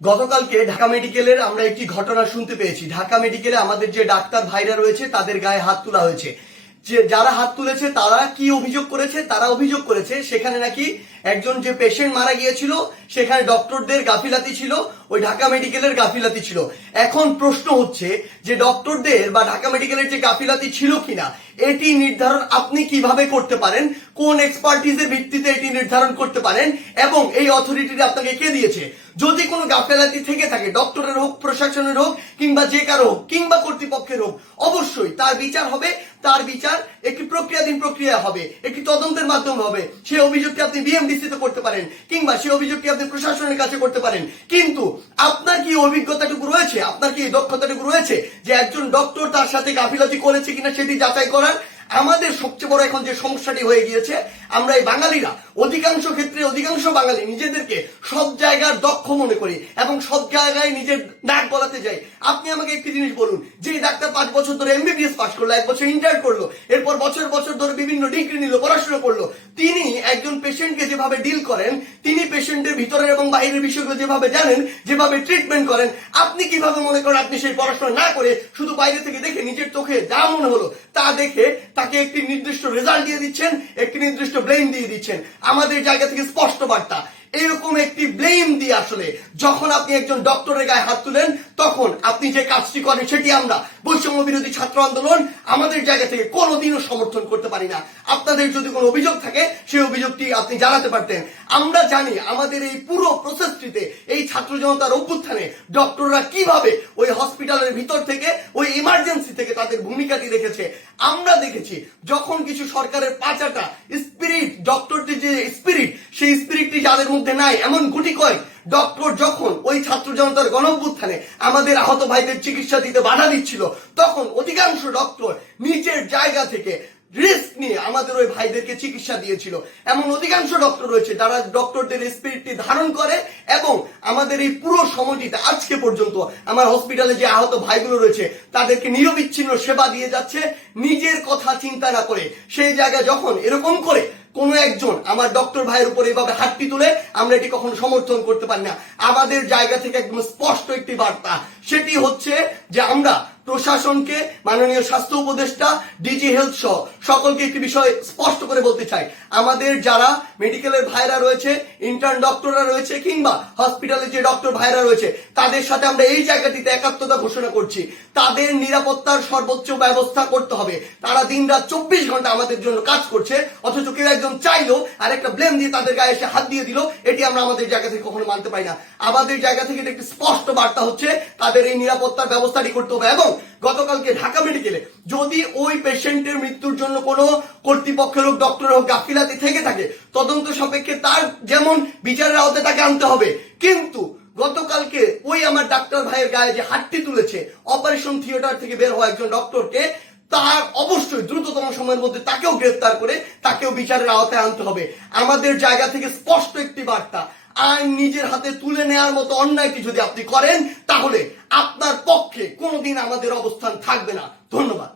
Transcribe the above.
গতকালকে ঢাকা মেডিকেলের আমরা একটি ঘটনা শুনতে পেয়েছি। ঢাকা মেডিকেলে আমাদের যে ডাক্তার ভাইরা রয়েছে তাদের গায়ে হাত তোলা হয়েছে। যে যারা হাত তুলেছে তারা কি অভিযোগ করেছে? তারা অভিযোগ করেছে সেখানে নাকি একজন যে পেশেন্ট মারা গিয়েছিল সেখানে ডক্টরদের গাফিলাতি ছিল, ওই ঢাকা মেডিকেলের গাফিলাতি ছিল। এখন প্রশ্ন হচ্ছে যে ডক্টরদের বা ঢাকা মেডিকেলের যে গাফিলাতি ছিল কিনা এটি নির্ধারণ আপনি কিভাবে করতে পারেন, কোন এক্সপার্টিজের ভিত্তিতে এটি নির্ধারণ করতে পারেন এবং এই অথরিটি আপনাকে কে দিয়েছে? যদি কোনো গাফিলাতি থেকে থাকে, ডক্টরের হোক, প্রশাসনের হোক, কিংবা যে কারো হোক, কিংবা কর্তৃপক্ষের হোক, অবশ্যই তার বিচার হবে। তার বিচার একটি প্রক্রিয়াধীন প্রক্রিয়া হবে, একটি তদন্তের মাধ্যমে হবে। সেই অভিযোগটি আপনি বিএমডিসি তে করতে পারেন কিংবা সেই অভিযোগটি আপনি প্রশাসনের কাছে করতে পারেন। কিন্তু আপনার কি অভিজ্ঞতাটুকু রয়েছে, আপনার কি দক্ষতাটুকু রয়েছে যে একজন ডক্টর তার সাথে গাফিলতি করেছে কিনা সেটি যাচাই করার? আমাদের সবচেয়ে বড় এখন যে সমস্যাটি হয়ে গিয়েছে, আমরা এই বাঙালিরা অধিকাংশ ক্ষেত্রে অধিকাংশ বাঙালি নিজেদেরকে সব জায়গার দক্ষ মনে করি এবং সব জায়গায় নিজের নাক গলাতে যাই। আপনি আমাকে একটি জিনিস বলুন, যে ডাক্তার 5 বছর ধরে এমবিবিএস পাস করলো, 1 বছর ইন্টার্ন করলো, এরপর বছর বছর ধরে বিভিন্ন ডিগ্রি নিল, পড়াশোনা করলো, তিনি একজন পেশেন্টকে যেভাবে ডিল করেন, তিনি পেশেন্টের ভিতরের এবং বাইরের বিষয়গুলো যেভাবে জানেন, যেভাবে ট্রিটমেন্ট করেন, আপনি কিভাবে মনে করেন আপনি সেই পড়াশোনা না করে শুধু বাইরে থেকে দেখে নিজের চোখে যা মনে হলো তা দেখে তাকে একটি নির্দিষ্ট রেজাল্ট দিয়ে দিচ্ছেন, একটি নির্দিষ্ট ব্লেম দিয়ে দিচ্ছেন? আমাদের জায়গা থেকে স্পষ্ট বার্তা, এরকম একটি ব্লেম দিয়ে আসলে যখন আপনি একজন ডক্টরের গায়ে হাত তুলেন তখন আপনি যে কাজটি করেন সেটি আমরা বৈষম্য বিরোধী ছাত্র আন্দোলন আমাদের জায়গা থেকে কোনোদিনও সমর্থন করতে পারি না। আপনাদের যদি কোনো অভিযোগ থাকে সেই অভিযোগটি আপনি জানাতে পারতেন। আমরা জানি আমাদের এই পুরো প্রসেসটিতে, এই ছাত্র জনতার অভ্যুত্থানে ডক্টররা কিভাবে ওই হসপিটালের ভিতর থেকে, ওই ইমার্জেন্সি থেকে তাদের ভূমিকাটি রেখেছে। আমরা দেখেছি যখন কিছু সরকারের পাঁচাটা স্পিরিট, ডক্টরদের যে স্পিরিট, সেই স্পিরিটটি যাদের মধ্যে নাই, এমন গুটি কয়েক ডক্টর যখন ওই ছাত্র জনতার গণঅভ্যুত্থানে আমাদের আহত ভাইদের চিকিৎসা দিতে বাধা দিচ্ছিল, তখন অধিকাংশ ডক্টর নিজের জায়গা থেকে রিস্ক নিয়ে আমাদের ওই ভাইদেরকে চিকিৎসা দিয়েছিল। এমন অধিকাংশ ডক্টর রয়েছে যারা ডক্টরদের স্পিরিটটি ধারণ করে এবং আমাদের এই পুরো সময়টিতে আজকে পর্যন্ত আমার হসপিটালে যে আহত ভাইগুলো রয়েছে তাদেরকে নিরবিচ্ছিন্ন সেবা দিয়ে যাচ্ছে, নিজের কথা চিন্তা না করে। সেই জায়গায় যখন এরকম করে কোন একজন আমার ডক্টর ভাইয়ের উপর এইভাবে হাতটি তুলে, আমরা এটি কখনো সমর্থন করতে পারি না। আমাদের জায়গা থেকে একদম স্পষ্ট একটি বার্তা, সেটি হচ্ছে যে আমরা প্রশাসনকে, মাননীয় স্বাস্থ্য উপদেষ্টা, ডিজি হেলথ সহ সকলকে একটি বিষয় স্পষ্ট করে বলতে চাই, আমাদের যারা মেডিকেলের ভাইরা রয়েছে, ইন্টার্ন ডক্টররা রয়েছে, কিংবা হসপিটালে যে ডক্টর ভাইরা রয়েছে, তাদের সাথে আমরা এই জায়গাটিতে একাত্মতা ঘোষণা করছি। তাদের নিরাপত্তার সর্বোচ্চ ব্যবস্থা করতে হবে। তারা দিনরাত 24 ঘন্টা আমাদের জন্য কাজ করছে, অথচ কেউ একজন চাইলো আর একটা ব্লেম দিয়ে তাদের গায়ে এসে হাত দিয়ে দিল, এটি আমরা আমাদের জায়গা থেকে কখনো মানতে পারি না। আমাদের জায়গা থেকে একটি স্পষ্ট বার্তা হচ্ছে তাদের এই নিরাপত্তার ব্যবস্থাটি করতে হবে। এবং গতকালকে ঢাকা মেডিকেলে যদি ওই পেশেন্টের মৃত্যুর জন্য কোনো কর্তৃপক্ষের হোক, ডক্টর হোক গাফিলাতি থেকে থাকে, তদন্ত সাপেক্ষে তার যেমন বিচারের আওতায় তাকে আনতে হবে। কিন্তু গতকালকে ওই আমার ডাক্তার ভাইয়ের গায়ে যে হাতটি তুলেছে, অপারেশন থিয়েটার থেকে বের হওয়া একজন ডক্টরকে, তার অবশ্যই দ্রুততম সময়ের মধ্যে তাকেও গ্রেফতার করে তাকেও বিচারের আওতায় আনতে হবে। আমাদের জায়গা থেকে স্পষ্ট একটি বার্তা, আইন নিজের হাতে তুলে নেওয়ার মতো অন্যায়টি যদি আপনি করেন তাহলে আপনার পক্ষে কোনোদিন আমাদের অবস্থান থাকবে না। ধন্যবাদ।